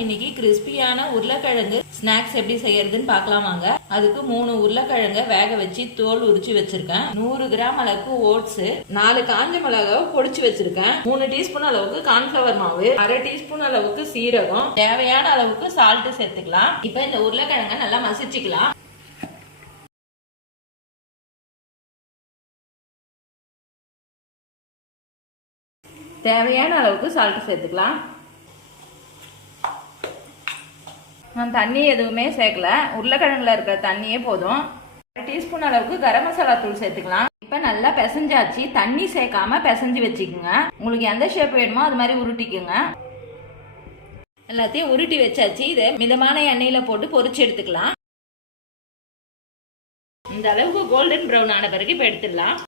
இன்னைக்கு கிறிஸ்பியான உருளைக்கிழங்கு ஸ்நாக்ஸ் எப்படி செய்யறதுன்னு பார்க்கலாம் வாங்க. அதுக்கு 3 உருளைக்கிழங்க வேக வச்சு தோல் உரிச்சு வச்சிருக்கேன். 100 கிராம் அளவுக்கு ஓட்ஸ், 4 காஞ்ச மிளகாவை பொடிச்சு வச்சிருக்கேன். 3 டீஸ்பூன் அளவுக்கு கார்ன்ஃபிளவர் மாவு, 1/2 டீஸ்பூன் அளவுக்கு சீரகம், தேவையான அளவுக்கு சால்ட் சேர்த்துக்கலாம். இப்ப இந்த உருளைக்கிழங்க நல்லா மசிச்சுக்கலாம். தேவையான அளவுக்கு சால்ட் சேர்த்துக்கலாம். நான் தண்ணி எதுவுமே சேர்க்கல, உருளைக்கிழங்குல இருக்கிற தண்ணியே போதும். 1 டீஸ்பூன் அளவுக்கு கரம் மசாலா தூள் சேர்த்துக்கலாம். இப்ப நல்லா பிசைஞ்சாச்சு. தண்ணி சேர்க்காம பிசைஞ்சு வச்சுக்கோங்க. உங்களுக்கு எந்த ஷேப் வேணுமோ அது மாதிரி உருட்டிக்குங்க. எல்லாத்தையும் உருட்டி வச்சாச்சு. இதை மிதமான எண்ணெயில போட்டு பொரிச்சு எடுத்துக்கலாம். இந்த அளவுக்கு கோல்டன் ப்ரௌன் ஆன பிறகு இப்ப எடுத்துடலாம்.